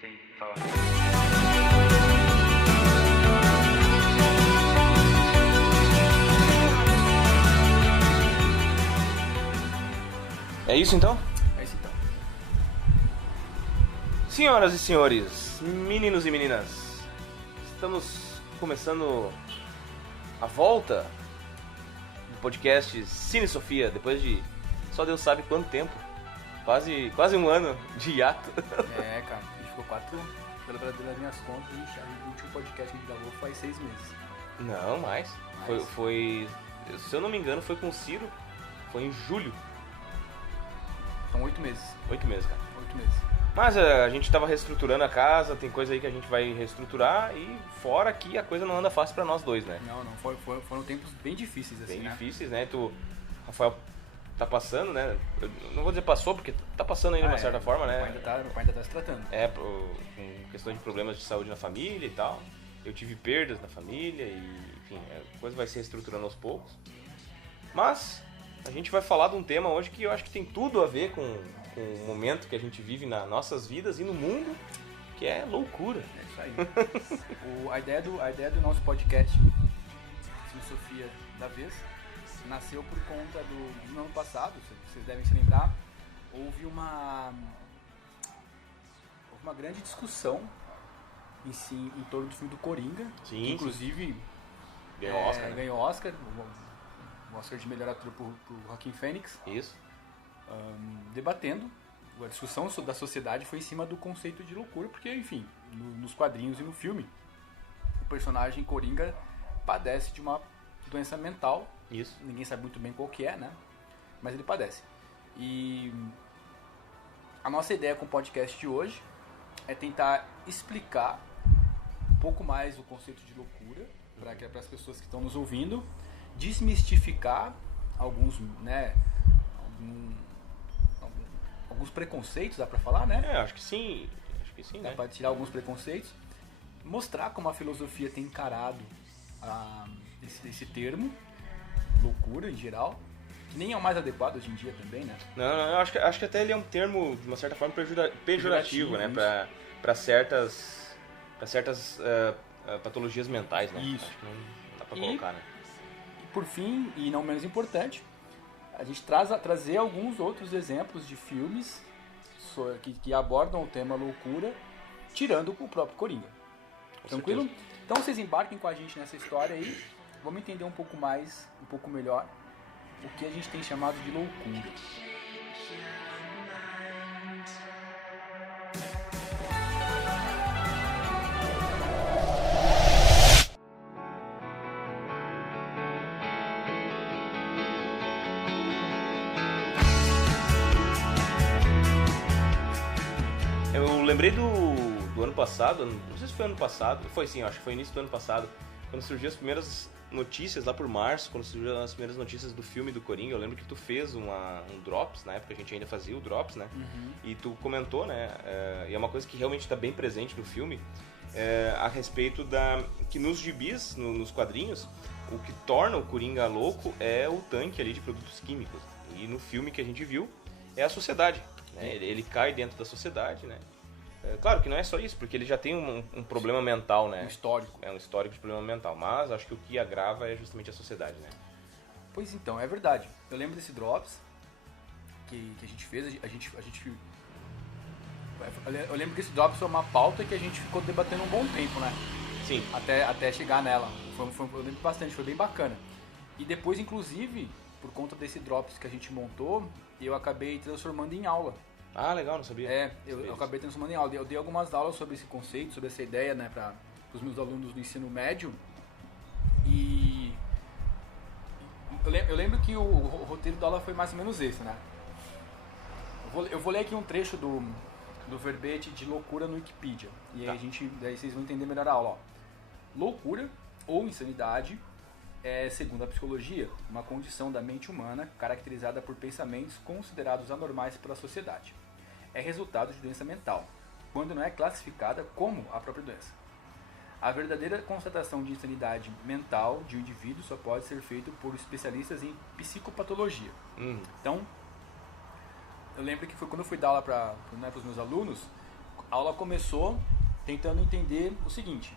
Sim, fala. É isso então? É isso então. Senhoras e senhores, meninos e meninas, estamos começando a volta do podcast Cine Sofia, depois de só Deus sabe quanto tempo. Quase um ano de hiato. É, cara, a gente ficou pelas minhas contas, o último podcast que a gente gravou faz 6 meses. Não, mais. Foi, se eu não me engano, foi com o Ciro, foi em julho. São 8 meses. 8 meses, cara. 8 meses. Mas a gente tava reestruturando a casa, tem coisa aí que a gente vai reestruturar e fora que a coisa não anda fácil pra nós dois, né? Não, foram tempos bem difíceis, assim, Bem difíceis, né? Rafael, tá passando, né? Eu não vou dizer passou, porque tá passando ainda de uma certa forma, né? Meu pai ainda tá se tratando. Com questão de problemas de saúde na família e tal. Eu tive perdas na família e, enfim, a coisa vai se reestruturando aos poucos. Mas a gente vai falar de um tema hoje que eu acho que tem tudo a ver com o momento que a gente vive nas nossas vidas e no mundo, que é loucura. É isso aí. A ideia do nosso podcast, Filosofia da Vez, nasceu por conta do ano passado, vocês devem se lembrar, houve uma grande discussão em torno do filme do Coringa, Sim, que inclusive ganhou Oscar, né? Ganhou Oscar, o Oscar de melhor ator pro Joaquin Phoenix. Isso. Debatendo, a discussão da sociedade foi em cima do conceito de loucura, porque, enfim, nos quadrinhos e no filme, o personagem Coringa padece de uma doença mental. Isso. Ninguém sabe muito bem qual que é, né? Mas ele padece. E a nossa ideia com o podcast de hoje é tentar explicar um pouco mais o conceito de loucura para as pessoas que estão nos ouvindo, desmistificar alguns, né, alguns preconceitos, dá pra falar, né? Acho que sim, dá né? pra tirar alguns preconceitos, mostrar como a filosofia tem encarado esse termo, loucura em geral, que nem é o mais adequado hoje em dia também, né? Não, eu acho que até ele é um termo, de uma certa forma, pejorativo, né? Para certas patologias mentais, né? Isso. Acho que não dá pra colocar, né? E por fim, e não menos importante, a gente trazer alguns outros exemplos de filmes que abordam o tema loucura, tirando o próprio Coringa. Tranquilo? Certeza. Então vocês embarquem com a gente nessa história aí, vamos entender um pouco melhor, o que a gente tem chamado de loucura. Eu lembrei do ano passado, não sei se foi ano passado, foi sim, acho que foi início do ano passado, quando surgiu as primeiras notícias lá por março, quando surgiram as primeiras notícias do filme do Coringa. Eu lembro que tu fez um Drops, na época a gente ainda fazia o Drops, né? Uhum. E tu comentou, né? E é uma coisa que realmente está bem presente no filme, a respeito que nos gibis, nos quadrinhos, o que torna o Coringa louco é o tanque ali de produtos químicos. E no filme que a gente viu, é a sociedade, né? Ele cai dentro da sociedade, né? Claro que não é só isso, porque ele já tem um problema mental, né? Um histórico. É um histórico de problema mental, mas acho que o que agrava é justamente a sociedade, né? Pois então, é verdade. Eu lembro desse Drops que a gente fez, eu lembro que esse Drops foi uma pauta que a gente ficou debatendo um bom tempo, né? Sim. Até chegar nela. Eu lembro bastante, foi bem bacana. E depois, inclusive, por conta desse Drops que a gente montou, eu acabei transformando em aula. Ah, legal, não sabia. Eu acabei transformando em aula. Eu dei algumas aulas sobre esse conceito, sobre essa ideia, né, para os meus alunos do ensino médio. E eu lembro que o roteiro da aula foi mais ou menos esse, né? Eu vou ler aqui um trecho do verbete de loucura no Wikipedia. E tá. Daí vocês vão entender melhor a aula. Ó. Loucura ou insanidade é, segundo a psicologia, uma condição da mente humana caracterizada por pensamentos considerados anormais pela sociedade. É resultado de doença mental, quando não é classificada como a própria doença. A verdadeira constatação de insanidade mental de um indivíduo só pode ser feita por especialistas em psicopatologia. Então, eu lembro que foi quando eu fui dar aula para os meus alunos, A aula começou tentando entender o seguinte: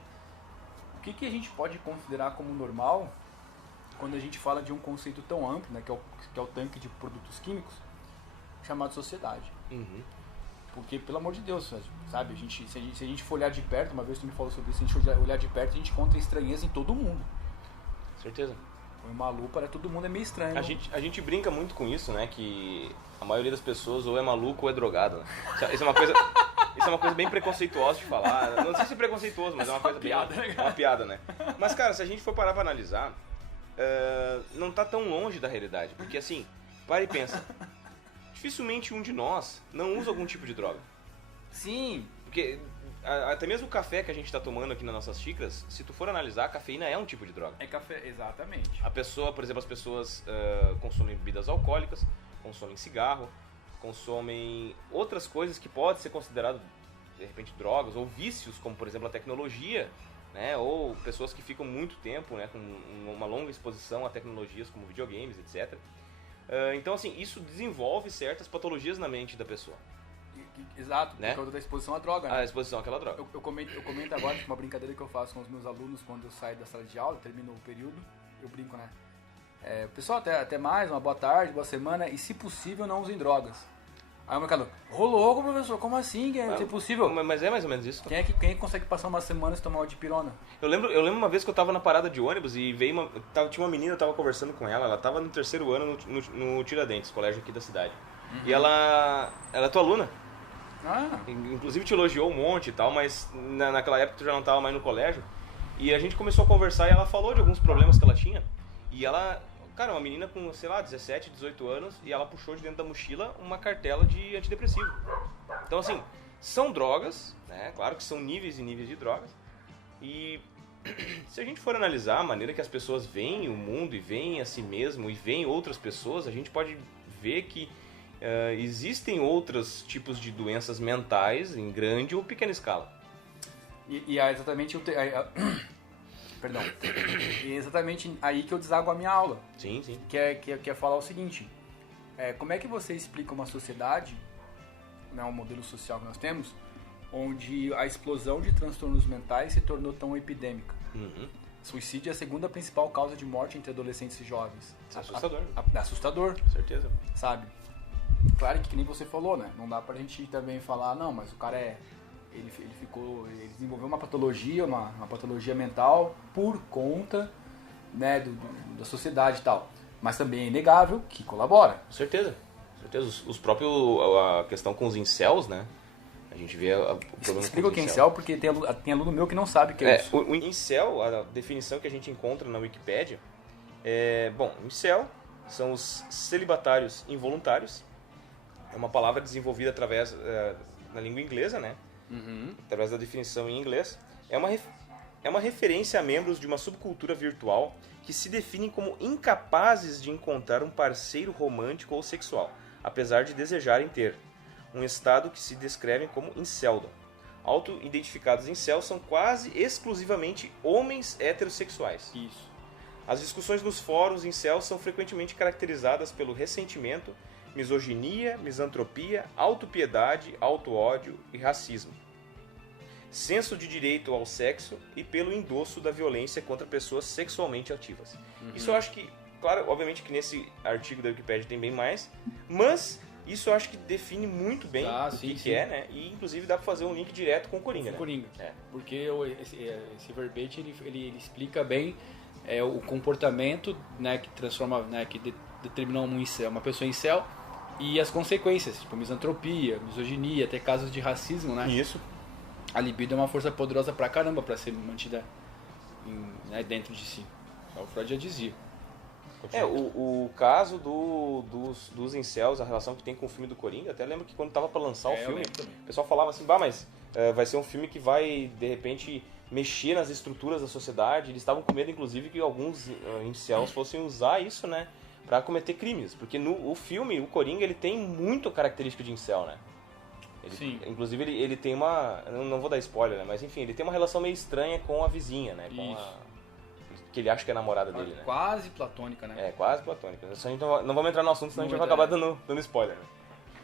o que a gente pode considerar como normal quando a gente fala de um conceito tão amplo, né, que é o tanque de produtos químicos, chamado sociedade. Uhum. Porque, pelo amor de Deus, sabe, se a gente for olhar de perto, uma vez tu me falou sobre isso, se a gente olhar de perto, a gente encontra estranheza em todo mundo. Certeza. Põe uma lupa, todo mundo é meio estranho. A gente brinca muito com isso, né? Que a maioria das pessoas ou é maluco ou é drogado. Né? Isso é uma coisa bem preconceituosa de falar. Não sei se é preconceituoso, mas é uma coisa piada, bem... É uma piada, né? Mas, cara, se a gente for parar pra analisar, não tá tão longe da realidade. Porque, assim, para e pensa. Dificilmente um de nós não usa algum tipo de droga. Sim. Porque até mesmo o café que a gente está tomando aqui nas nossas xícaras, se tu for analisar, a cafeína é um tipo de droga. É café, exatamente. A pessoa, por exemplo, as pessoas consomem bebidas alcoólicas, consomem cigarro, consomem outras coisas que podem ser consideradas, de repente, drogas ou vícios, como, por exemplo, a tecnologia, né? Ou pessoas que ficam muito tempo, né, com uma longa exposição a tecnologias como videogames, etc. Então, assim, isso desenvolve certas patologias na mente da pessoa. Exato, né? por causa da exposição à droga. Né? A exposição àquela droga. Eu comento agora uma brincadeira que eu faço com os meus alunos quando eu saio da sala de aula, termino o período, eu brinco, né? Pessoal, até mais, uma boa tarde, boa semana, e se possível não usem drogas. Aí o mercado, ô louco, professor, como assim? É possível? Mas é mais ou menos isso. Quem é que consegue passar uma semana sem tomar uma dipirona? Eu lembro uma vez que eu tava na parada de ônibus e tinha uma menina, eu tava conversando com ela tava no 3º ano no Tiradentes, colégio aqui da cidade. Uhum. E ela é tua aluna. Inclusive te elogiou um monte e tal, mas naquela época tu já não tava mais no colégio. E a gente começou a conversar e ela falou de alguns problemas que ela tinha. E ela, cara, uma menina com, sei lá, 17, 18 anos, e ela puxou de dentro da mochila uma cartela de antidepressivo. Então, assim, são drogas, né? Claro que são níveis e níveis de drogas. E se a gente for analisar a maneira que as pessoas veem o mundo e veem a si mesmo e veem outras pessoas, a gente pode ver que existem outros tipos de doenças mentais em grande ou pequena escala. E é exatamente perdão. E é exatamente aí que eu desago a minha aula. Sim, sim. Que é falar o seguinte: como é que você explica uma sociedade, né, um modelo social que nós temos, onde a explosão de transtornos mentais se tornou tão epidêmica? Uhum. Suicídio é a segunda principal causa de morte entre adolescentes e jovens. Assustador. Assustador. Certeza. Sabe? Claro que nem você falou, né? Não dá pra gente também falar, não, mas o cara ele desenvolveu uma patologia mental por conta, né, da sociedade e tal. Mas também é inegável que colabora. Certeza. Os próprios, a questão com os incels, né? A gente vê o problema. Explica o que é incel, porque tem aluno meu que não sabe o que é isso. O incel, a definição que a gente encontra na Wikipédia incel são os celibatários involuntários. É uma palavra desenvolvida através da língua inglesa, né? Uhum. Através da definição em inglês. É uma referência a membros de uma subcultura virtual que se definem como incapazes de encontrar um parceiro romântico ou sexual, apesar de desejarem ter. Um estado que se descrevem como inceldom. Auto-identificados incel são quase exclusivamente homens heterossexuais. Isso. As discussões nos fóruns incel são frequentemente caracterizadas pelo ressentimento, misoginia, misantropia, autopiedade, auto-ódio e racismo. Senso de direito ao sexo e pelo endosso da violência contra pessoas sexualmente ativas. Uhum. Isso eu acho que, claro, obviamente que nesse artigo da Wikipedia tem bem mais, mas isso eu acho que define muito bem o que é, né? E inclusive dá pra fazer um link direto com o Coringa, né? Coringa. Porque esse verbete ele explica bem o comportamento, né, que transforma, né, que determina uma pessoa incel. E as consequências, tipo misantropia, misoginia, até casos de racismo, né? Isso. A libido é uma força poderosa pra caramba pra ser mantida dentro de si. O Freud já dizia. O caso dos incels, a relação que tem com o filme do Coringa, até lembro que quando tava pra lançar o filme, o pessoal falava assim, mas vai ser um filme que vai, de repente, mexer nas estruturas da sociedade. Eles estavam com medo, inclusive, que alguns incels fossem usar isso, né? Pra cometer crimes, porque no filme, o Coringa, ele tem muito característica de incel, né? Sim. Inclusive, ele tem uma... Não vou dar spoiler, né? Mas, enfim, ele tem uma relação meio estranha com a vizinha, né? Que ele acha que é namorada dele, né? Quase platônica, né? Quase platônica. A gente não vamos entrar no assunto, senão a gente vai acabar dando spoiler, né?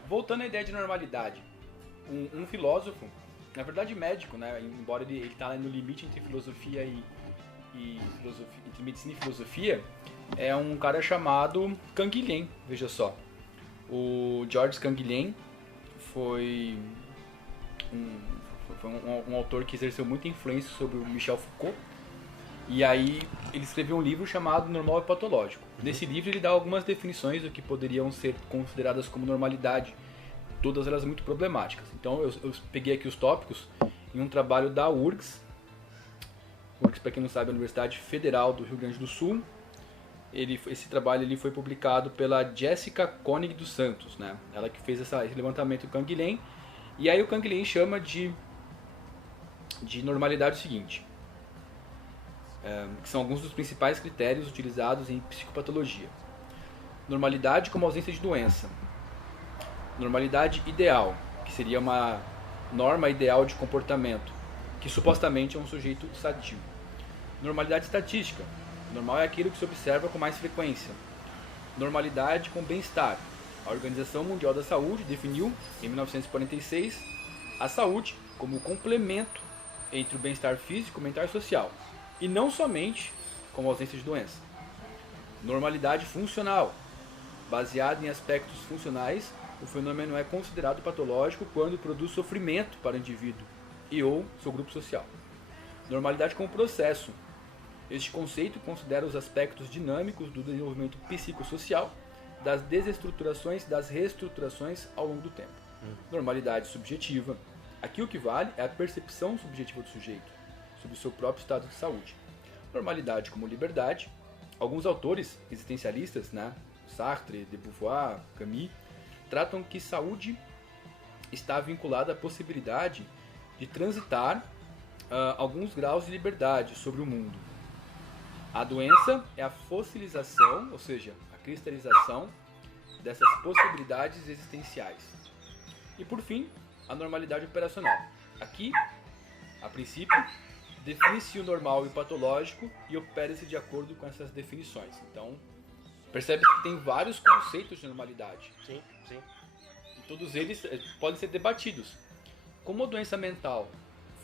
Voltando à ideia de normalidade. Um filósofo Na verdade, médico, né? Embora ele tá no limite entre filosofia entre medicina e filosofia, é um cara chamado Canguilhem, veja só. O Georges Canguilhem foi um autor que exerceu muita influência sobre o Michel Foucault. E aí ele escreveu um livro chamado Normal e Patológico. Nesse livro ele dá algumas definições do que poderiam ser consideradas como normalidade, todas elas muito problemáticas. Então eu peguei aqui os tópicos em um trabalho da URGS. URGS, para quem não sabe, é a Universidade Federal do Rio Grande do Sul. Esse trabalho ele foi publicado pela Jéssica Koenig dos Santos, né? Ela que fez esse levantamento do Canguilhem. E aí o Canguilhem chama de normalidade o seguinte, que são alguns dos principais critérios utilizados em psicopatologia. Normalidade como ausência de doença. Normalidade ideal, que seria uma norma ideal de comportamento, que supostamente é um sujeito sadio. Normalidade estatística. Normal é aquilo que se observa com mais frequência. Normalidade com bem-estar. A Organização Mundial da Saúde definiu, em 1946, a saúde como complemento entre o bem-estar físico, mental e social, e não somente como ausência de doença. Normalidade funcional. Baseado em aspectos funcionais, o fenômeno é considerado patológico quando produz sofrimento para o indivíduo e ou seu grupo social. Normalidade como processo. Este conceito considera os aspectos dinâmicos do desenvolvimento psicossocial, das desestruturações e das reestruturações ao longo do tempo. Normalidade subjetiva. Aqui o que vale é a percepção subjetiva do sujeito sobre o seu próprio estado de saúde. Normalidade como liberdade. Alguns autores existencialistas, né, Sartre, de Beauvoir, Camus, tratam que saúde está vinculada à possibilidade de transitar alguns graus de liberdade sobre o mundo. A doença é a fossilização, ou seja, a cristalização dessas possibilidades existenciais. E por fim, a normalidade operacional. Aqui, a princípio, define-se o normal e o patológico e opera-se de acordo com essas definições. Então, percebe-se que tem vários conceitos de normalidade. Sim, sim. E todos eles podem ser debatidos. Como a doença mental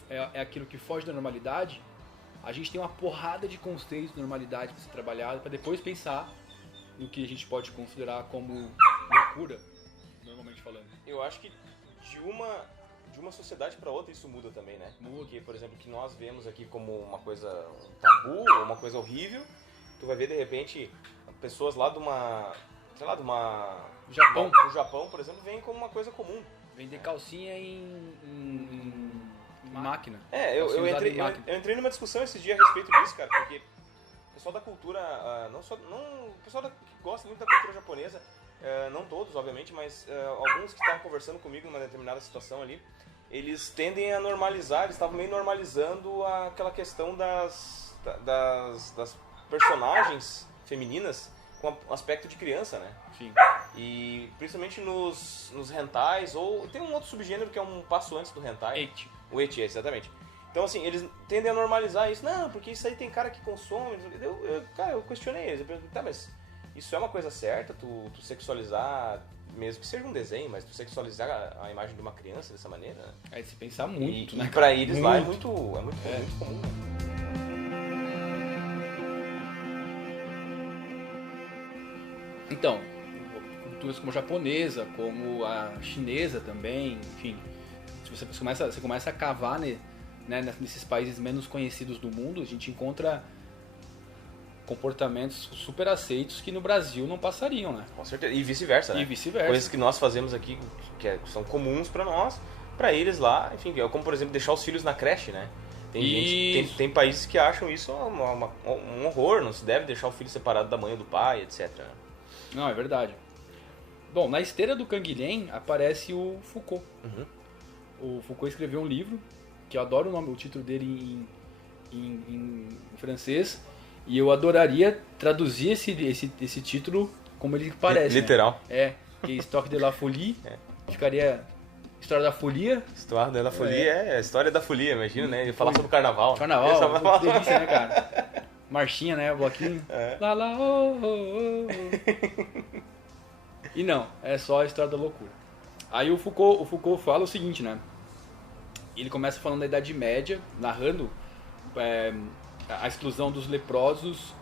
é aquilo que foge da normalidade, a gente tem uma porrada de conceitos de normalidade para ser trabalhado, para depois pensar no que a gente pode considerar como loucura, normalmente falando. Eu acho que de uma sociedade para outra isso muda também, né? Muda. Porque, por exemplo, o que nós vemos aqui como uma coisa um tabu, ou uma coisa horrível, tu vai ver de repente pessoas lá do Japão, por exemplo, veem como uma coisa comum. Vender calcinha em máquina. Eu entrei numa discussão esses dias a respeito disso, cara, porque o pessoal da cultura, o pessoal que gosta muito da cultura japonesa, não todos, obviamente, mas alguns que estavam conversando comigo numa determinada situação ali, eles tendem a normalizar, eles estavam meio normalizando aquela questão das personagens femininas com aspecto de criança, né? Sim. E principalmente nos hentais, ou tem um outro subgênero que é um passo antes do hentai. Eti. O eti, exatamente. Então, assim, eles tendem a normalizar isso. Não, porque isso aí tem cara que consome. Eu questionei eles. Eu perguntei, tá, mas isso é uma coisa certa? Tu sexualizar, mesmo que seja um desenho, mas tu sexualizar a imagem de uma criança dessa maneira, né? É de se pensar muito, né? E pra eles muito. Lá é muito comum, né? Então, culturas como a japonesa, como a chinesa também, enfim, se você começa a cavar, né, nesses países menos conhecidos do mundo, a gente encontra comportamentos super aceitos que no Brasil não passariam, né? Com certeza. E vice-versa, né? E vice-versa. Coisas que nós fazemos aqui, que são comuns pra nós, pra eles lá, enfim, como por exemplo deixar os filhos na creche, né? Tem países que acham isso um horror, não se deve deixar o filho separado da mãe ou do pai, etc. Não, é verdade. Bom, na esteira do Canguilhem aparece o Foucault. Uhum. O Foucault escreveu um livro, que eu adoro o título dele em francês, e eu adoraria traduzir esse título como ele parece. Literal. Né? Que é Histoire de la Folie, ficaria História da Folia. História da Folia, a história da folia, imagina, né? Ele falar sobre o carnaval. Carnaval, delícia, né, cara? Marchinha, né? Bloquinho. Lá, lá, oh, oh, oh. E não, é só a história da loucura. Aí o Foucault fala o seguinte, né? Ele começa falando da Idade Média, narrando a exclusão dos leprosos.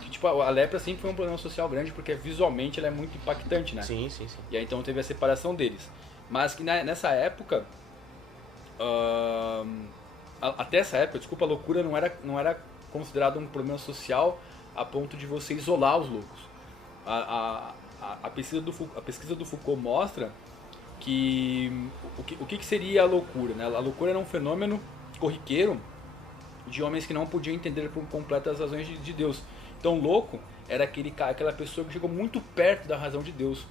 Que, tipo, a lepra sempre foi um problema social grande porque visualmente ela é muito impactante, né? Sim. E aí então teve a separação deles. Mas que nessa época, até essa época, desculpa, a loucura não era considerado um problema social a ponto de você isolar os loucos. A pesquisa do Foucault mostra que o que seria a loucura, né? A loucura era um fenômeno corriqueiro de homens que não podiam entender por completo as razões de Deus. Então, louco era aquela pessoa que chegou muito perto da razão de Deus.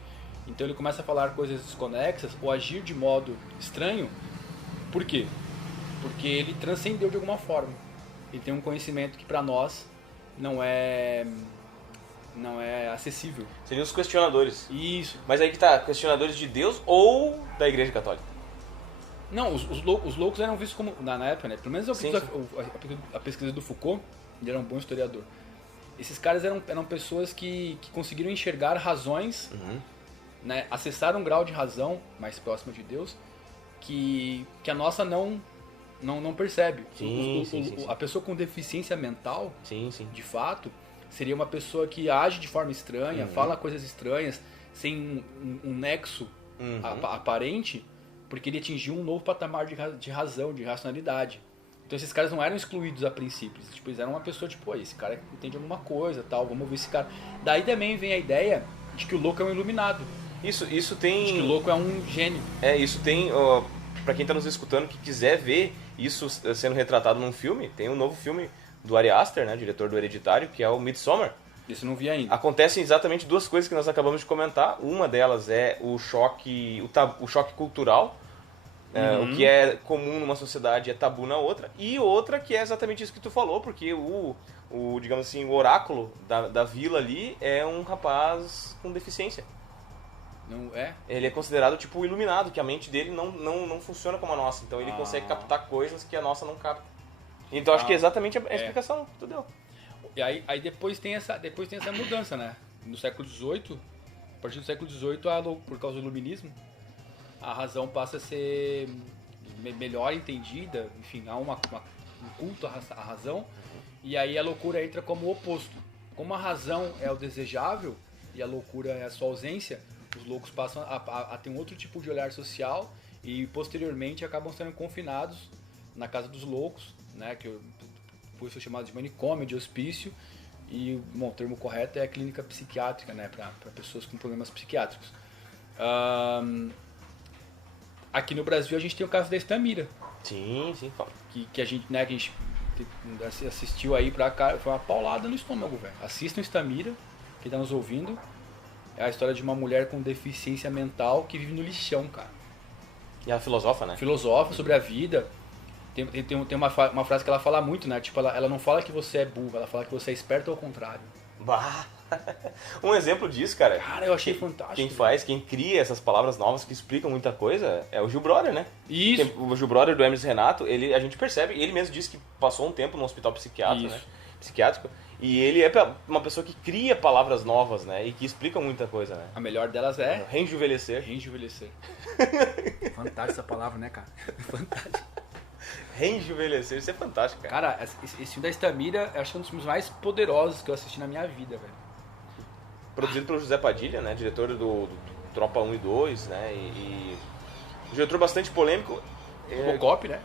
Então ele começa a falar coisas desconexas ou agir de modo estranho. Por quê? Porque ele transcendeu de alguma forma. Ele tem um conhecimento que para nós não é acessível. Seriam os questionadores. Isso. Mas aí que tá, questionadores de Deus ou da Igreja Católica? Não, os loucos eram vistos como, na época, né? Pelo menos a pesquisa do Foucault, ele era um bom historiador. Esses caras eram pessoas que conseguiram enxergar razões, né? Acessaram um grau de razão mais próximo de Deus que a nossa não percebe. Sim. A pessoa com deficiência mental, Sim. de fato, seria uma pessoa que age de forma estranha, fala coisas estranhas, sem um nexo aparente, porque ele atingiu um novo patamar de razão, de racionalidade. Então esses caras não eram excluídos a princípio, tipo, eles eram uma pessoa tipo, esse cara entende alguma coisa, tal, vamos ver esse cara. Daí também vem a ideia de que o louco é um iluminado. Isso tem... De que o louco é um gênio. Isso tem... Pra quem tá nos escutando, que quiser ver isso sendo retratado num filme, tem um novo filme do Ari Aster, né, diretor do Hereditário, que é o Midsommar. Isso eu não vi ainda. Acontecem exatamente duas coisas que nós acabamos de comentar. Uma delas é o choque cultural, o que é comum numa sociedade é tabu na outra. E outra que é exatamente isso que tu falou, porque digamos assim, o oráculo da vila ali é um rapaz com deficiência. Não é? Ele é considerado tipo iluminado, que a mente dele não funciona como a nossa. Então ele consegue captar coisas que a nossa não capta. Então acho que é exatamente a explicação que tu deu. E aí depois tem essa mudança, né? No século XVIII, a partir do século XVIII, por causa do iluminismo, a razão passa a ser melhor entendida, enfim, há um culto à razão, e aí a loucura entra como o oposto. Como a razão é o desejável e a loucura é a sua ausência, os loucos passam a ter um outro tipo de olhar social e posteriormente acabam sendo confinados na casa dos loucos, né, que depois foi chamado de manicômio, de hospício, e bom, o termo correto é a clínica psiquiátrica, né, para pessoas com problemas psiquiátricos. Aqui no Brasil a gente tem o caso da Estamira. Sim, fala. Que a gente assistiu aí pra cá, foi uma paulada no estômago, velho. Assistam Estamira, quem tá nos ouvindo. É a história de uma mulher com deficiência mental que vive no lixão, cara. E ela filosofa, né? Filosofa sobre a vida. Tem uma frase que ela fala muito, né? Tipo, ela não fala que você é burro, ela fala que você é esperto ao contrário. Bah! Um exemplo disso, cara. Cara, eu achei fantástico. Quem cria essas palavras novas que explicam muita coisa é o Gil Brother, né? Isso. O Gil Brother do Hermes Renato, a gente percebe, ele mesmo disse que passou um tempo no hospital psiquiátrico, e ele é uma pessoa que cria palavras novas, né? E que explicam muita coisa, né? A melhor delas é... Rejuvenescer. Fantástica essa palavra, né, cara? Fantástica. Rejuvenescer, isso é fantástico, cara. Cara, esse filme da Estamira, eu acho que é um dos filmes mais poderosos que eu assisti na minha vida, velho. Produzido pelo José Padilha, né? Diretor do Tropa 1 e 2, né? E um diretor bastante polêmico. Robocop, né?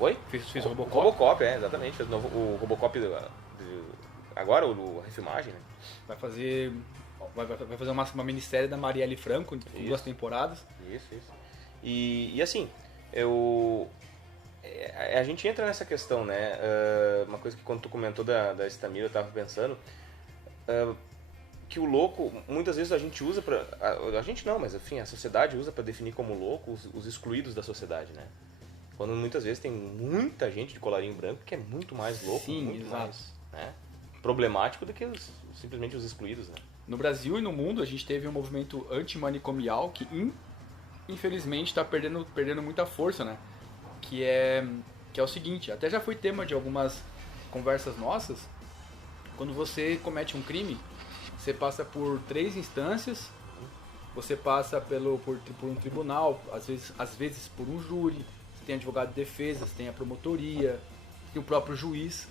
Oi? Fez o Robocop. Robocop, exatamente. Fez o Robocop agora, a refilmagem, né? Vai fazer uma minissérie da Marielle Franco, com 2 temporadas. Isso. E assim, a gente entra nessa questão, né? Uma coisa que quando tu comentou da Estamira, eu tava pensando, que o louco, muitas vezes a gente usa a gente não, mas enfim, a sociedade usa para definir como louco os excluídos da sociedade, né? Quando muitas vezes tem muita gente de colarinho branco que é muito mais louco, sim, muito exato. mais, né, problemático do que simplesmente os excluídos, né? No Brasil e no mundo a gente teve um movimento antimanicomial que infelizmente está perdendo muita força, né? Que é o seguinte, até já foi tema de algumas conversas nossas. Quando você comete um crime, você passa por 3 instâncias você passa por um tribunal, às vezes por um júri, você tem advogado de defesa, você tem a promotoria, tem o próprio juiz.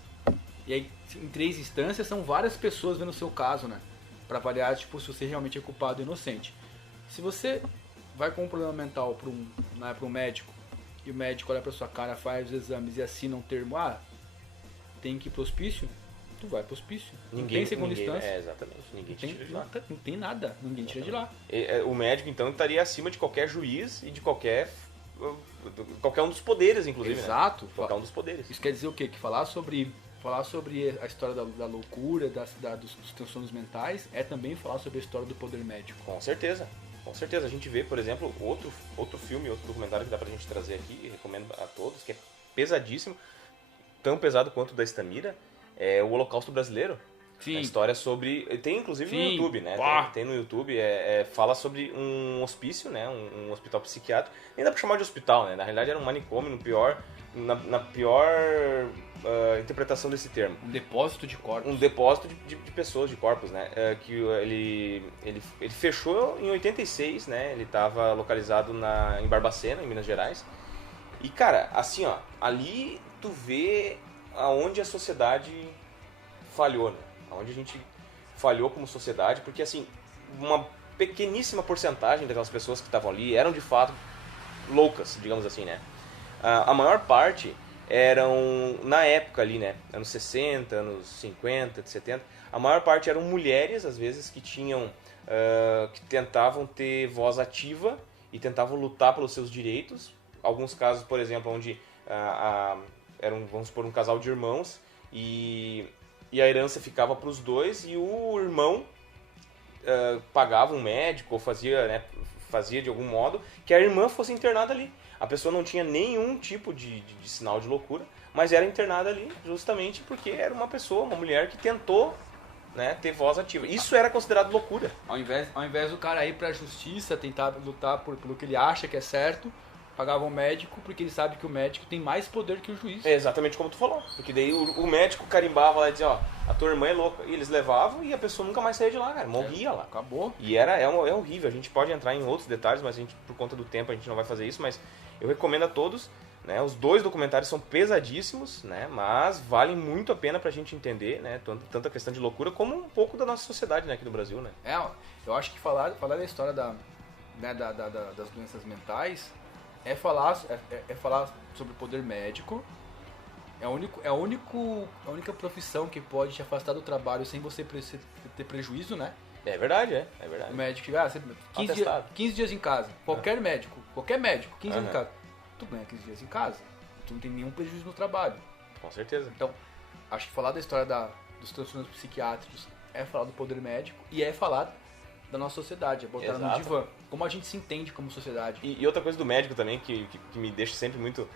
E aí, em 3 instâncias, são várias pessoas vendo o seu caso, né? Pra avaliar, tipo, se você realmente é culpado ou inocente. Se você vai com um problema mental pra um médico, e o médico olha pra sua cara, faz os exames e assina um termo, tem que ir pro hospício, tu vai pro hospício. Não tem segunda instância. Exatamente. Ninguém te tira de lá. Não tem nada, ninguém tira de lá. O médico, então, estaria acima de qualquer juiz e de qualquer um dos poderes, inclusive. Exato. Né? Qualquer um dos poderes. Isso quer dizer o quê? Que falar sobre a história da loucura, dos transtornos mentais, é também falar sobre a história do poder médico. Com certeza. Com certeza. A gente vê, por exemplo, outro filme, outro documentário que dá pra gente trazer aqui, recomendo a todos, que é pesadíssimo, tão pesado quanto o da Estamira, é o Holocausto Brasileiro. Sim. A história sobre... Tem inclusive no YouTube, né? Tem no YouTube, fala sobre um hospício, né? Um hospital psiquiátrico. Nem dá pra chamar de hospital, né? Na realidade era um manicômio, na pior interpretação desse termo. Um depósito de corpos. Um depósito de pessoas, de corpos, né? Que ele fechou em 86, né? Ele estava localizado em Barbacena, em Minas Gerais. E, cara, assim, ó, ali tu vê aonde a sociedade falhou, né? Aonde a gente falhou como sociedade, porque, assim, uma pequeníssima porcentagem daquelas pessoas que estavam ali eram, de fato, loucas, digamos assim, né? A maior parte eram, na época ali, né, anos 60, anos 50, 70, a maior parte eram mulheres, às vezes, que que tentavam ter voz ativa e tentavam lutar pelos seus direitos. Alguns casos, por exemplo, onde eram, vamos supor, um casal de irmãos e a herança ficava para os dois e o irmão pagava um médico ou fazia de algum modo que a irmã fosse internada ali. A pessoa não tinha nenhum tipo de sinal de loucura, mas era internada ali justamente porque era uma mulher que tentou, né, ter voz ativa. Isso era considerado loucura. Ao invés do cara ir pra justiça, tentar lutar pelo que ele acha que é certo, pagava um médico porque ele sabe que o médico tem mais poder que o juiz. É exatamente como tu falou. Porque daí o médico carimbava lá e dizia, a tua irmã é louca. E eles levavam e a pessoa nunca mais saía de lá, cara. Morria lá. Acabou. E é horrível. A gente pode entrar em outros detalhes, mas por conta do tempo a gente não vai fazer isso. Mas eu recomendo a todos, né? Os 2 documentários são pesadíssimos, né? Mas valem muito a pena pra gente entender, né? Tanto a questão de loucura como um pouco da nossa sociedade, né? Aqui do Brasil, né? Eu acho que falar da história das doenças mentais é falar sobre o poder médico. É a única profissão que pode te afastar do trabalho sem você ter prejuízo, né? É verdade, é verdade. O médico, 15 dias em casa. Qualquer médico, 15 dias em casa. Tu ganha 15 dias em casa. Tu não tem nenhum prejuízo no trabalho. Com certeza. Então, acho que falar da história dos transtornos psiquiátricos é falar do poder médico e é falar da nossa sociedade, é botar no divã. Como a gente se entende como sociedade. E outra coisa do médico também, que me deixa sempre muito...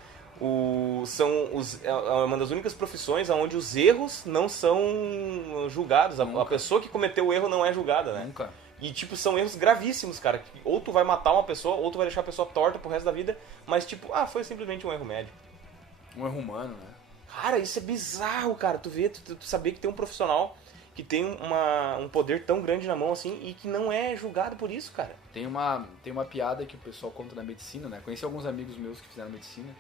é uma das únicas profissões onde os erros não são julgados. A pessoa que cometeu o erro não é julgada, né? Nunca. E, são erros gravíssimos, cara. Ou tu vai matar uma pessoa, ou tu vai deixar a pessoa torta pro resto da vida. Mas, foi simplesmente um erro médico. Um erro humano, né? Cara, isso é bizarro, cara. Tu saber que tem um profissional que tem um poder tão grande na mão assim e que não é julgado por isso, cara. Tem uma piada que o pessoal conta na medicina, né? Conheci alguns amigos meus que fizeram medicina.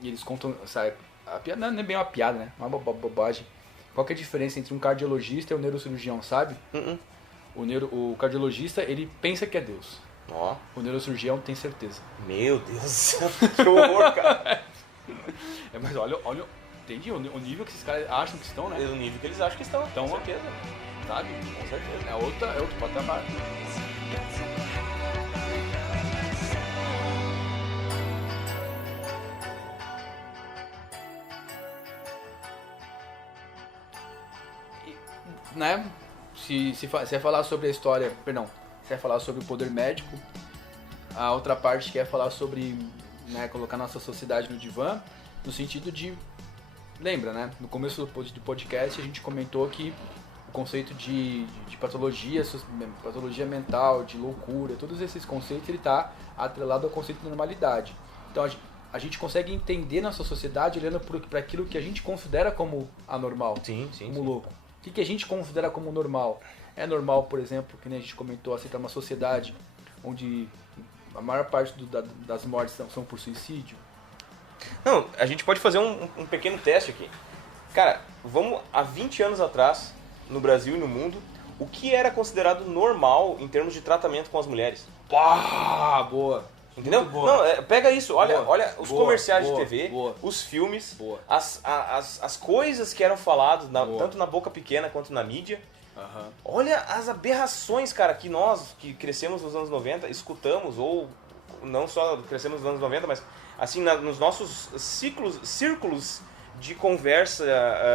E eles contam, sabe, a piada não é bem uma piada, né? Uma bobagem. Qual que é a diferença entre um cardiologista e um neurocirurgião, sabe? O cardiologista, ele pensa que é Deus. O neurocirurgião tem certeza. Meu Deus do céu, que horror, cara. Mas olha, entendi o nível que esses caras acham que estão, né? É o nível que eles acham que estão, com certeza. Sabe? Com certeza. É outro patamar. Né? Se é falar sobre a história, se é falar sobre o poder médico, a outra parte que é falar sobre, né, colocar nossa sociedade no divã, no sentido de, lembra, né? No começo do podcast a gente comentou que o conceito de patologia mental, de loucura, todos esses conceitos, ele está atrelado ao conceito de normalidade. Então a gente consegue entender nossa sociedade olhando para aquilo que a gente considera como anormal, como louco. O O que a gente considera como normal? É normal, por exemplo, que nem a gente comentou, aceitar uma sociedade onde a maior parte das mortes são por suicídio? Não, a gente pode fazer um pequeno teste aqui. Cara, vamos há 20 anos atrás, no Brasil e no mundo, o que era considerado normal em termos de tratamento com as mulheres? Pá, boa. Entendeu? Boa. Não, pega isso, olha os Boa, comerciais boa, de TV, boa. os filmes, Boa. as coisas que eram faladas, Boa. tanto na boca pequena quanto na mídia. Aham. Olha as aberrações, cara, que nós, que crescemos nos anos 90, escutamos, ou não só crescemos nos anos 90, mas assim, nos nossos círculos de conversa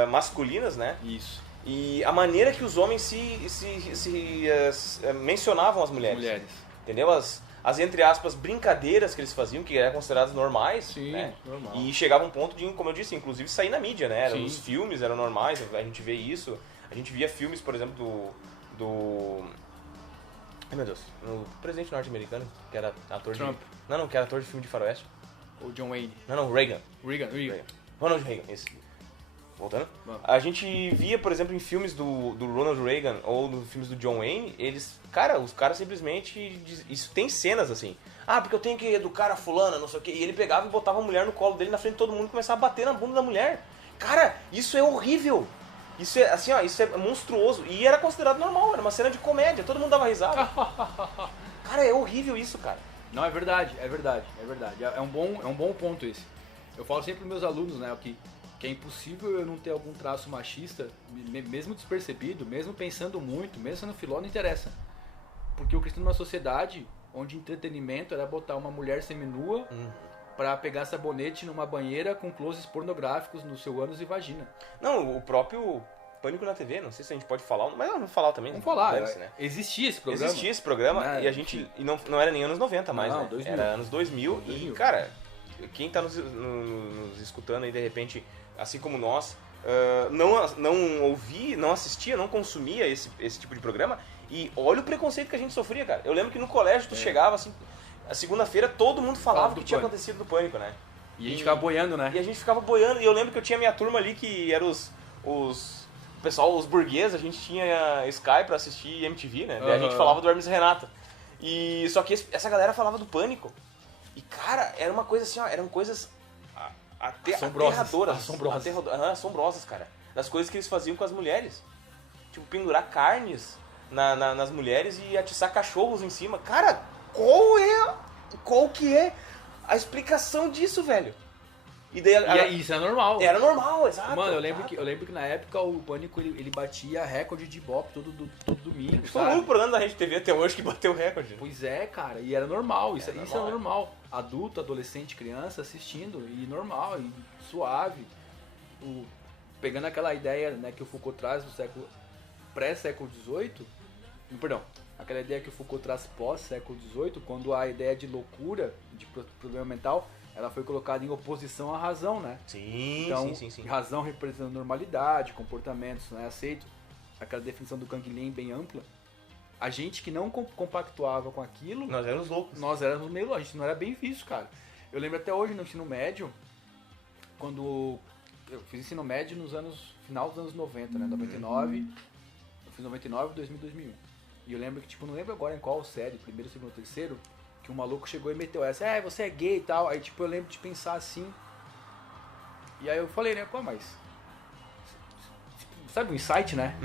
masculinas, né? Isso. E a maneira que os homens mencionavam as mulheres. Entendeu? As, entre aspas, brincadeiras que eles faziam, que eram consideradas normais. Sim, né? normal. E chegava um ponto de, como eu disse, inclusive sair na mídia, né? Sim. Os filmes eram normais, a gente vê isso. A gente via filmes, por exemplo, do... Ai, meu Deus. O presidente norte-americano, que era ator Trump. de... Não, que era ator de filme de faroeste. O John Wayne. Não, Reagan. Reagan. Ronald Reagan, esse. Voltando. Vamos. A gente via, por exemplo, em filmes do Ronald Reagan ou nos filmes do John Wayne, os caras simplesmente... Isso tem cenas assim. Ah, porque eu tenho que educar a fulana, não sei o quê. E ele pegava e botava a mulher no colo dele na frente de todo mundo e começava a bater na bunda da mulher. Cara, isso é horrível. Isso é, assim, ó, isso é monstruoso. E era considerado normal, era uma cena de comédia, todo mundo dava risada. Cara, é horrível isso, cara. Não, é verdade. É um bom ponto esse. Eu falo sempre para meus alunos, né, que é impossível eu não ter algum traço machista, mesmo despercebido, mesmo pensando muito, mesmo sendo filó, não interessa. Porque eu cresci numa sociedade onde entretenimento era botar uma mulher seminua pra pegar sabonete numa banheira com closes pornográficos no seu ânus e vagina. Não, o próprio Pânico na TV, não sei se a gente pode falar, mas vamos falar também. Vamos falar, né? Existia esse programa. Existia esse programa Né? e a gente... E não era nem anos 90 mais, Não, né? 2000. Era anos 2000 e, cara, quem tá nos escutando aí, de repente, assim como nós, não ouvia, não assistia, não consumia esse tipo de programa, e olha o preconceito que a gente sofria, cara. Eu lembro que no colégio tu chegava, assim, a segunda-feira todo mundo falava o que tinha acontecido do Pânico, né? E a gente ficava boiando, né? E a gente ficava boiando, e eu lembro que eu tinha minha turma ali, que eram os burgueses, a gente tinha Sky pra assistir MTV, né? Daí a gente falava do Hermes e Renato. E só que essa galera falava do Pânico. E, cara, era uma coisa assim, ó, eram coisas aterradoras. Assombrosas, cara. Das coisas que eles faziam com as mulheres. Tipo, pendurar carnes nas mulheres e atiçar cachorros em cima. Cara, qual que é a explicação disso, velho? E daí, isso é normal. Era normal, exato. Mano, eu lembro que na época o Pânico ele batia recorde de Ibope todo domingo. Foi o único programa da Rede TV até hoje que bateu o recorde. Pois é, cara, e era normal, isso é normal. Adulto, adolescente, criança assistindo, e normal, e suave. Pegando aquela ideia, né, que o Foucault traz do pré-século XVIII, perdão, aquela ideia que o Foucault traz pós-século XVIII, quando a ideia de loucura, de problema mental, ela foi colocada em oposição à razão, né? Sim, então, sim. Razão representando normalidade, comportamentos, né, aceitos, aquela definição do Canguilhem bem ampla. A gente que não compactuava com aquilo... Nós éramos loucos. Nós éramos meio loucos, a gente não era bem visto, cara. Eu lembro até hoje no ensino médio, quando eu fiz ensino médio final dos anos 90, né? 99, eu fiz 99, 2000, 2001. E eu lembro que, tipo, não lembro agora em qual série, primeiro, segundo, terceiro, que um maluco chegou e meteu essa, você é gay e tal. Aí, tipo, eu lembro de pensar assim. E aí eu falei, né, mas... Sabe o insight, né?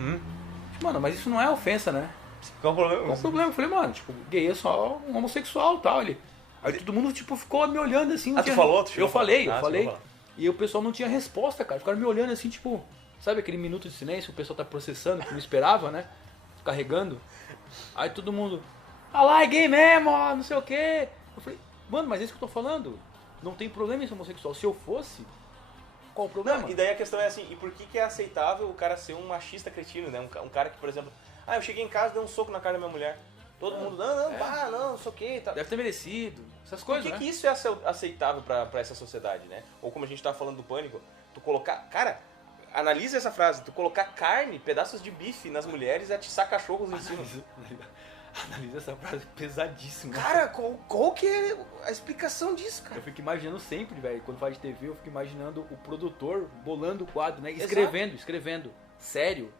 Tipo, mano, mas isso não é ofensa, né? Qual o problema? Qual o problema? Eu falei, mano, tipo, gay é só um homossexual e tal. Aí todo mundo, tipo, ficou me olhando assim. Tu falou? Eu falei. E o pessoal não tinha resposta, cara. Ficaram me olhando assim, tipo... Sabe aquele minuto de silêncio, o pessoal tá processando, que não esperava, né? Carregando. Aí todo mundo... Ah lá, é gay mesmo, não sei o quê. Eu falei, mano, mas é isso que eu tô falando. Não tem problema em ser homossexual. Se eu fosse, qual o problema? Não, e daí a questão é assim, e por que é aceitável o cara ser um machista cretino, né? Um cara que, por exemplo... eu cheguei em casa e dei um soco na cara da minha mulher. Todo mundo, não sei o que. Tá. Deve ter merecido. Essas coisas, Por que isso é aceitável pra essa sociedade, né? Ou como a gente tá falando do Pânico, tu colocar... Cara, analisa essa frase. Tu colocar carne, pedaços de bife nas mulheres e atiçar cachorros em cima. Analisa essa frase pesadíssima. Cara, qual que é a explicação disso, cara? Eu fico imaginando sempre, velho, quando faz de TV, eu fico imaginando o produtor bolando o quadro, né? Escrevendo. Sério.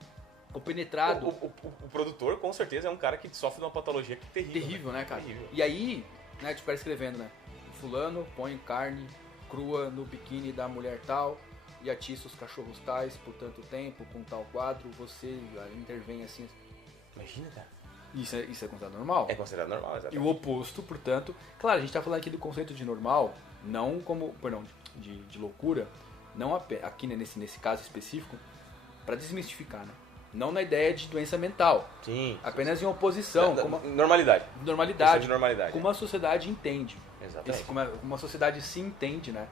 compenetrado. O produtor, com certeza, é um cara que sofre de uma patologia que é terrível. Terrível, né, cara? Terrível. E aí, né, tipo, o cara escrevendo, né? O fulano põe carne crua no biquíni da mulher tal e atiça os cachorros tais por tanto tempo, com tal quadro, você intervém assim. Imagina, cara. Isso é considerado normal? É considerado normal, E exatamente. o oposto, portanto... Claro, a gente tá falando aqui do conceito de normal, não como... Perdão, de loucura, não aqui nesse caso específico, para desmistificar, né? Não na ideia de doença mental. Sim. Apenas em oposição. Normalidade. Normalidade. Questão de normalidade. Como a sociedade entende. Exatamente. Como a sociedade se entende, né?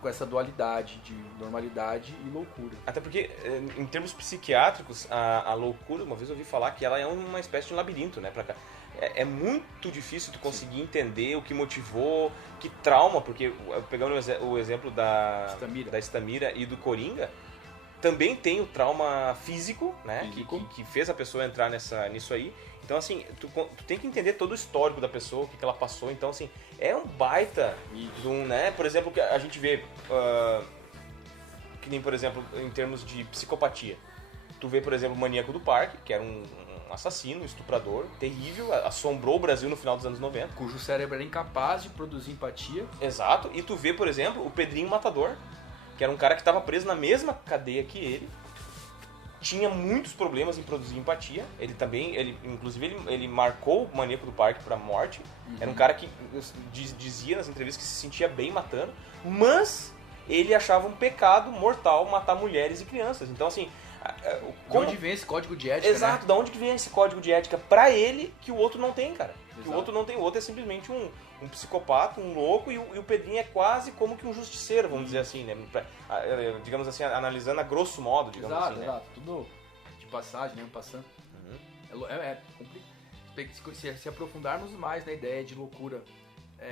Com essa dualidade de normalidade e loucura. Até porque, em termos psiquiátricos, a loucura, uma vez eu ouvi falar que ela é uma espécie de labirinto, né? É muito difícil tu conseguir entender o que motivou, que trauma, porque pegando o exemplo da Estamira e do Coringa, também tem o trauma físico, né? Que fez a pessoa entrar nisso aí. Então, assim, tu tem que entender todo o histórico da pessoa, o que ela passou. Então, assim, é um baita de um, né? Por exemplo, que a gente vê, que nem, por exemplo, em termos de psicopatia. Tu vê, por exemplo, o Maníaco do Parque, que era um assassino, um estuprador, terrível, assombrou o Brasil no final dos anos 90. Cujo cérebro era incapaz de produzir empatia. Exato. E tu vê, por exemplo, o Pedrinho Matador, que era um cara que estava preso na mesma cadeia que ele, tinha muitos problemas em produzir empatia. Inclusive, ele marcou o Maníaco do Parque pra morte. Uhum. Era um cara que dizia nas entrevistas que se sentia bem matando, mas ele achava um pecado mortal matar mulheres e crianças. Então, assim... De onde vem esse código de ética, Exato, né? de onde vem esse código de ética pra ele que o outro não tem, cara. Exato. Que o outro não tem. O outro é simplesmente um psicopata, um louco, e o Pedrinho é quase como que um justiceiro, vamos dizer assim, né? Digamos assim, analisando a grosso modo, digamos exato, assim, exato. Né? Tudo de passagem, né? Passando. Uhum. Se aprofundarmos mais na ideia de loucura,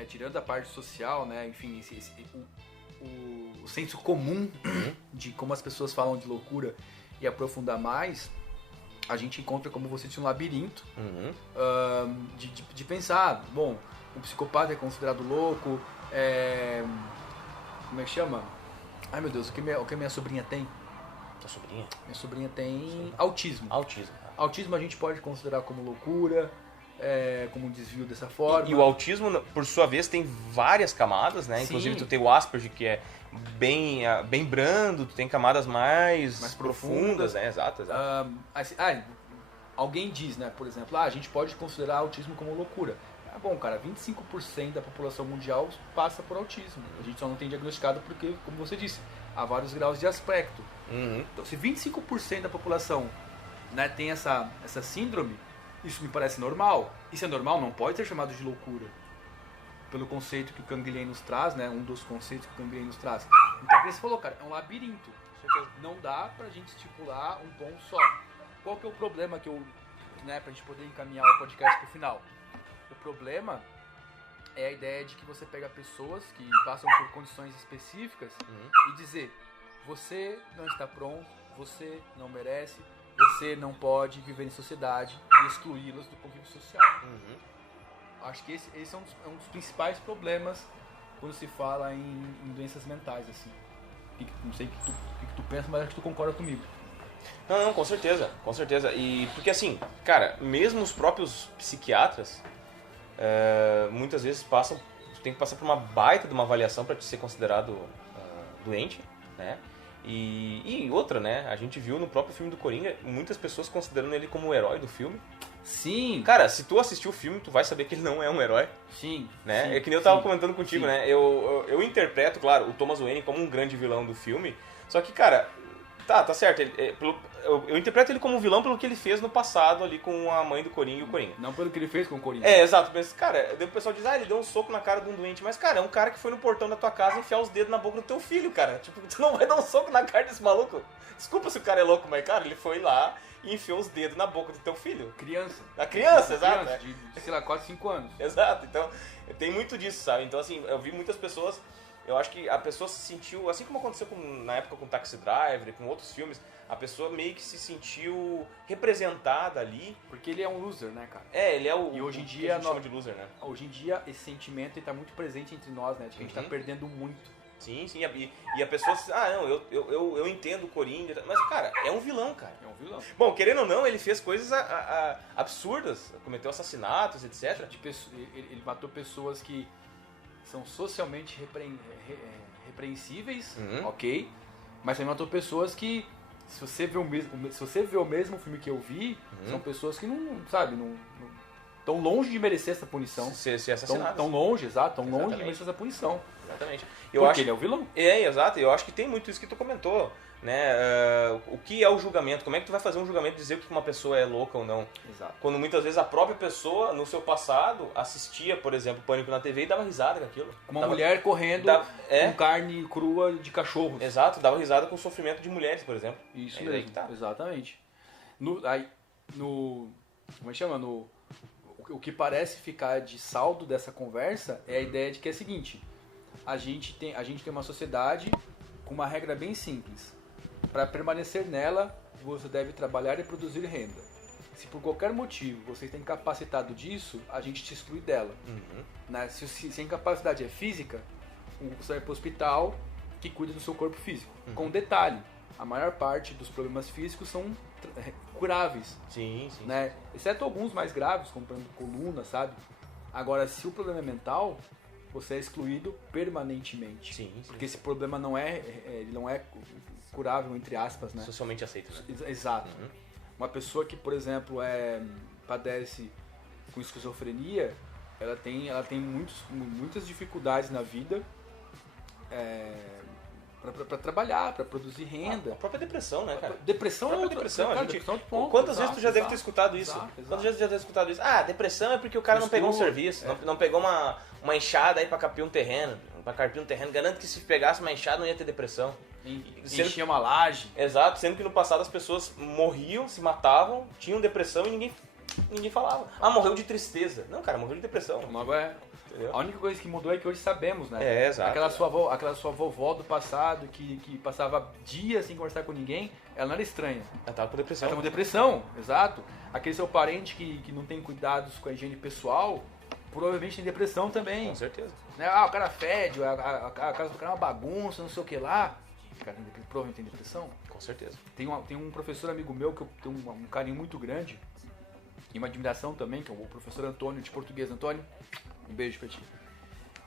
tirando a parte social, né? Enfim, o senso comum de como as pessoas falam de loucura e aprofundar mais, a gente encontra, como você disse, um labirinto de pensar, bom, o psicopata é considerado louco, como é que chama? Ai meu Deus, o que minha sobrinha tem? Tua sobrinha? Minha sobrinha tem autismo. Autismo. Autismo a gente pode considerar como loucura, como um desvio dessa forma. E o autismo, por sua vez, tem várias camadas, né? Sim. Inclusive tu tem o Asperger, que é bem brando, tu tem camadas mais profundas, né? Exato. Alguém diz, né, por exemplo, a gente pode considerar autismo como loucura. Bom, cara, 25% da população mundial passa por autismo. A gente só não tem diagnosticado porque, como você disse, há vários graus de aspecto. Uhum. Então, se 25% da população, né, tem essa síndrome, isso me parece normal. Isso é normal, não pode ser chamado de loucura. Pelo conceito que o Canguilhem nos traz, né? Um dos conceitos que o Canguilhem nos traz. Então, como você falou, cara, é um labirinto. Não dá pra gente estipular um tom só. Qual que é o problema pra gente poder encaminhar o podcast pro final? O problema é a ideia de que você pega pessoas que passam por condições específicas e dizer: você não está pronto, você não merece, você não pode viver em sociedade, e excluí-los do convívio social. Acho que esse é um dos principais problemas quando se fala em doenças mentais, assim. Não sei o que tu pensa, mas acho que tu concorda comigo. Não, com certeza, com certeza. E porque assim, cara, mesmo os próprios psiquiatras muitas vezes tu tem que passar por uma baita de uma avaliação para te ser considerado doente, né? E outra, né? A gente viu no próprio filme do Coringa muitas pessoas considerando ele como o herói do filme. Sim. Cara, se tu assistiu o filme, tu vai saber que ele não é um herói. Sim. Né? Sim, é que nem eu tava sim, comentando contigo, sim. né? Eu interpreto, claro, o Thomas Wayne como um grande vilão do filme. Só que, cara, tá certo. Eu interpreto ele como um vilão pelo que ele fez no passado ali com a mãe do Coringa e o Coringa. Não pelo que ele fez com o Coringa. Exato. Mas, cara, daí o pessoal diz, ele deu um soco na cara de um doente. Mas, cara, é um cara que foi no portão da tua casa enfiar os dedos na boca do teu filho, cara. Tipo, tu não vai dar um soco na cara desse maluco. Desculpa se o cara é louco, mas, cara, ele foi lá e enfiou os dedos na boca do teu filho. Criança. Da criança, exato. Criança, de, sei lá, 4, 5 anos. Exato. Então, tem muito disso, sabe? Então, assim, eu vi muitas pessoas... Eu acho que a pessoa se sentiu, assim como aconteceu na época com Taxi Driver, com outros filmes, a pessoa meio que se sentiu representada ali. Porque ele é um loser, né, cara? Ele é o e hoje em que dia a gente chama de loser, né? Hoje em dia esse sentimento está muito presente entre nós, né? De que a gente está perdendo muito. Sim, e a pessoa... Ah, não, eu entendo o Coringa, mas, cara, é um vilão, cara. É um vilão. Bom, querendo ou não, ele fez coisas absurdas, cometeu assassinatos, etc. Ele matou pessoas que são socialmente repreensíveis, ok? Mas também matou pessoas que, se você vê o mesmo filme que eu vi, são pessoas que não tão longe de merecer essa punição. Ser assassinadas. Tão longe, exato, tão longe de merecer essa punição. Exatamente. Porque ele é o vilão. Exato. Eu acho que tem muito isso que tu comentou, né? O que é o julgamento? Como é que tu vai fazer um julgamento e dizer que uma pessoa é louca ou não? Exato. Quando muitas vezes a própria pessoa, no seu passado, assistia, por exemplo, Pânico na TV e dava risada com aquilo. Uma mulher correndo com carne crua de cachorros. Exato, dava risada com o sofrimento de mulheres, por exemplo. Isso mesmo, exatamente. Como é que chama? O que parece ficar de saldo dessa conversa é a ideia de que é a seguinte: a gente tem uma sociedade com uma regra bem simples. Para permanecer nela, você deve trabalhar e produzir renda. Se por qualquer motivo você está incapacitado disso, a gente te exclui dela. Né? Se a incapacidade é física, você vai para o hospital que cuida do seu corpo físico. Com detalhe, a maior parte dos problemas físicos são curáveis. Sim. Né? Exceto alguns mais graves, como por exemplo coluna, sabe? Agora, se o problema é mental, você é excluído permanentemente. Sim. Porque esse problema não é curável, entre aspas, né? Socialmente aceito. Né? Exato. Uma pessoa que, por exemplo, padece com esquizofrenia, ela tem muitas dificuldades na vida para trabalhar, para produzir renda. A própria depressão, né, cara? Depressão é outra. Depressão. Cara, Gente, ponto, quantas vezes tu já deve ter escutado isso? Exato. Quantas vezes tu já deve ter escutado isso? Ah, depressão é porque o cara não pegou um serviço, não pegou uma enxada aí pra carpir um terreno. Garanto que se pegasse uma enxada não ia ter depressão. Enchia uma laje. Exato, sendo que no passado as pessoas morriam, se matavam, tinham depressão e ninguém falava. Ah, morreu de tristeza. Não, cara, morreu de depressão. Entendeu? A única coisa que mudou é que hoje sabemos, né? Exato. Aquela sua vovó do passado que passava dias sem conversar com ninguém, ela não era estranha. Ela tava com depressão. Ela tava com depressão, exato. Aquele seu parente que não tem cuidados com a higiene pessoal, provavelmente tem depressão também. Com certeza. Né? Ah, o cara fede, a casa do cara é uma bagunça, não sei o que lá. O cara provavelmente tem depressão. Com certeza. Tem um professor amigo meu que eu tenho um carinho muito grande e uma admiração também, que é o professor Antônio, de português. Antônio, um beijo pra ti.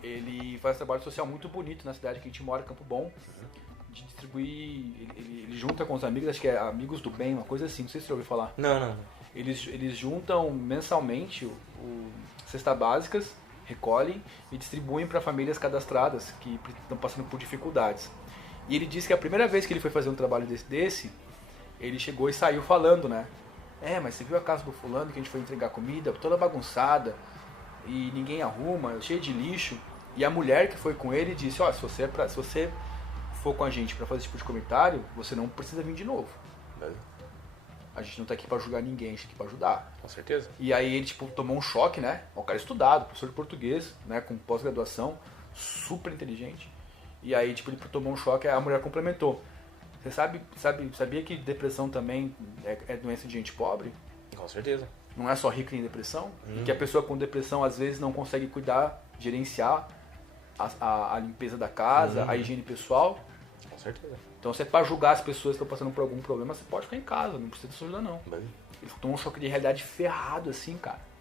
Ele faz um trabalho social muito bonito na cidade que a gente mora, Campo Bom, de distribuir. Ele junta com os amigos, acho que é Amigos do Bem, uma coisa assim, não sei se você ouviu falar. Não. Eles juntam mensalmente cestas básicas, recolhem e distribuem para famílias cadastradas que estão passando por dificuldades. E ele disse que a primeira vez que ele foi fazer um trabalho desse, ele chegou e saiu falando, né? Mas você viu a casa do fulano que a gente foi entregar comida, toda bagunçada, e ninguém arruma, cheio de lixo. E a mulher que foi com ele disse, se você for com a gente para fazer esse tipo de comentário, você não precisa vir de novo. A gente não tá aqui para julgar ninguém, a gente tá aqui para ajudar. Com certeza. E aí ele tomou um choque, né? O cara estudado, professor de português, né? Com pós-graduação, super inteligente. E aí ele tomou um choque, a mulher complementou. Você sabia que depressão também é doença de gente pobre? Com certeza. Não é só rico que tem depressão? E que a pessoa com depressão às vezes não consegue cuidar, gerenciar a limpeza da casa, a higiene pessoal? Com certeza. Então, se é pra julgar as pessoas que estão passando por algum problema, você pode ficar em casa, não precisa se ajudar não. Ele tomou um choque de realidade ferrado assim, cara.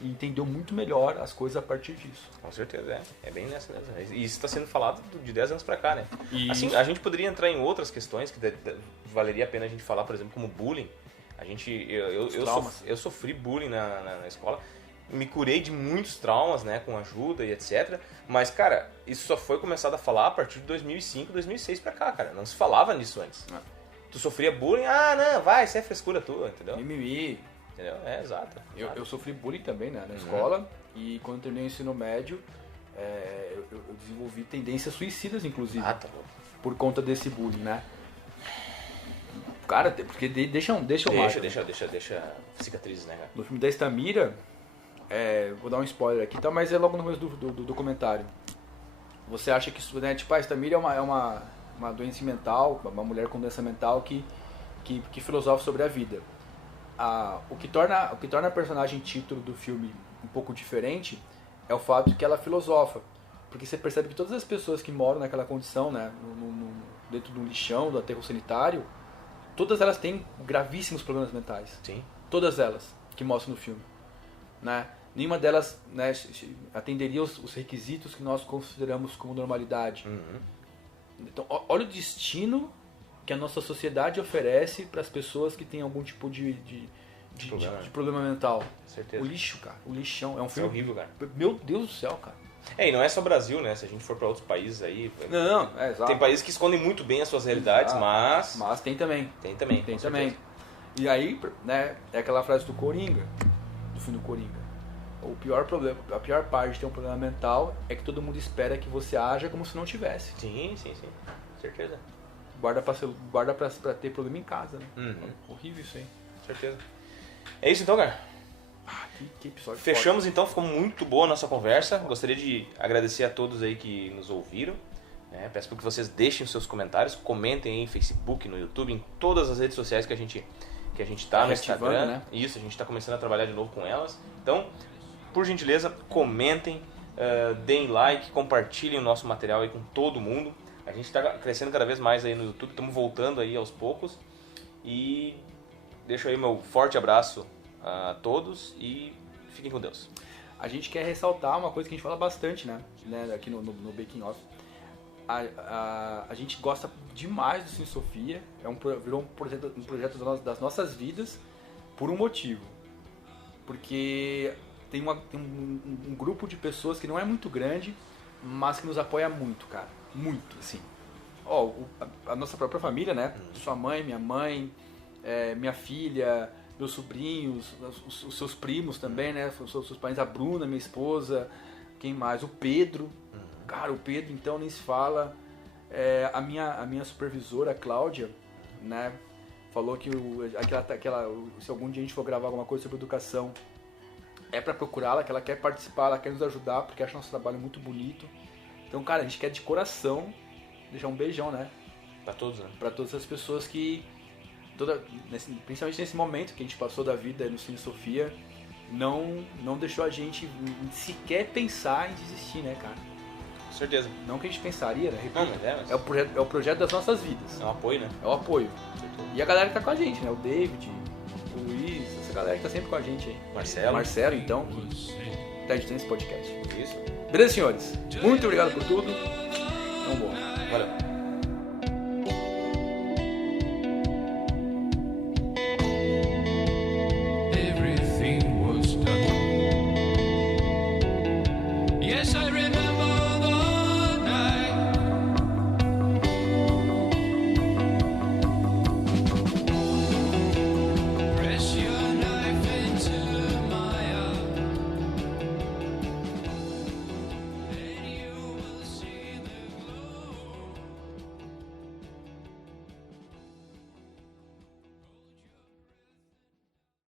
E entendeu muito melhor as coisas a partir disso. Com certeza, é bem nessa mesmo. E isso está sendo falado de 10 anos pra cá, né? Isso. Assim, a gente poderia entrar em outras questões que valeria a pena a gente falar, por exemplo, como bullying. Eu sofri bullying na escola. Me curei de muitos traumas, né, com ajuda e etc. Mas, cara, isso só foi começado a falar a partir de 2005, 2006 pra cá, cara. Não se falava nisso antes. Tu sofria bullying, não, vai, isso é frescura tua, entendeu? Mimimi. Entendeu? Exato. Eu sofri bullying também, né, na escola. E quando eu terminei o ensino médio, eu desenvolvi tendências suicidas, inclusive. Tá louco. Por conta desse bullying, né? Cara, porque deixa o marco. Deixa cicatrizes, né, cara? No filme da Estamira, vou dar um spoiler aqui, tá? Mas é logo no começo do documentário. Você acha que isso, né? Tipo, a Estamira é uma doença mental, uma mulher com doença mental que filosofa sobre a vida. O que torna a personagem título do filme um pouco diferente é o fato que ela filosofa. porque você percebe que todas as pessoas que moram naquela condição, né, dentro do lixão, do aterro sanitário, todas elas têm gravíssimos problemas mentais. Sim. Todas elas que mostram no filme. Né? Nenhuma delas, né, atenderia os requisitos que nós consideramos como normalidade. Então, olha o destino que a nossa sociedade oferece para as pessoas que têm algum tipo de problema mental. Certeza. O lixo, cara. O lixão. É um filme... É horrível, cara. Meu Deus do céu, cara. E não é só Brasil, né? Se a gente for para outros países aí... Não, exato. Tem países que escondem muito bem as suas realidades, exato. Mas tem também. Tem também. Tem também. E aí, né, é aquela frase do Coringa, do filme do Coringa. O pior problema, a pior parte de ter um problema mental é que todo mundo espera que você haja como se não tivesse. Sim. Certeza. Guarda pra ter problema em casa, né? Horrível isso aí. Certeza. É isso então, cara? Que episódio. Fechamos então, ficou muito boa a nossa conversa. Gostaria de agradecer a todos aí que nos ouviram. Peço para que vocês deixem os seus comentários, comentem aí em Facebook, no YouTube, em todas as redes sociais que a gente tá no Instagram. Né? Isso, a gente está começando a trabalhar de novo com elas. Então, por gentileza, comentem, deem like, compartilhem o nosso material aí com todo mundo. A gente está crescendo cada vez mais aí no YouTube, estamos voltando aí aos poucos. E deixo aí meu forte abraço a todos e fiquem com Deus. A gente quer ressaltar uma coisa que a gente fala bastante, né? Aqui no Baking Off. A gente gosta demais do Cine Sofia, virou um projeto das nossas vidas por um motivo. Porque tem um grupo de pessoas que não é muito grande, mas que nos apoia muito, cara. Muito, assim. A nossa própria família, né? Sua mãe, minha mãe, minha filha, meus sobrinhos, os seus primos também, né? Os seus pais, a Bruna, minha esposa, quem mais? O Pedro. Cara, o Pedro, então, nem se fala. A minha supervisora, a Cláudia, né? Falou que se algum dia a gente for gravar alguma coisa sobre educação, é pra procurá-la, que ela quer participar, ela quer nos ajudar, porque acha nosso trabalho muito bonito. Então, cara, a gente quer de coração deixar um beijão, né? Pra todos, né? Pra todas as pessoas que, principalmente nesse momento que a gente passou da vida no Cine Sofia, não deixou a gente sequer pensar em desistir, né, cara? Com certeza. Não que a gente pensaria, né? Repito, Não, mas é o projeto das nossas vidas. É um apoio, né? É o apoio. E a galera que tá com a gente, né? O David, o Luiz, essa galera que tá sempre com a gente aí. Marcelo, então, que tá editando esse podcast. Isso. Beleza, senhores? Muito obrigado por tudo. Então, bom. Valeu.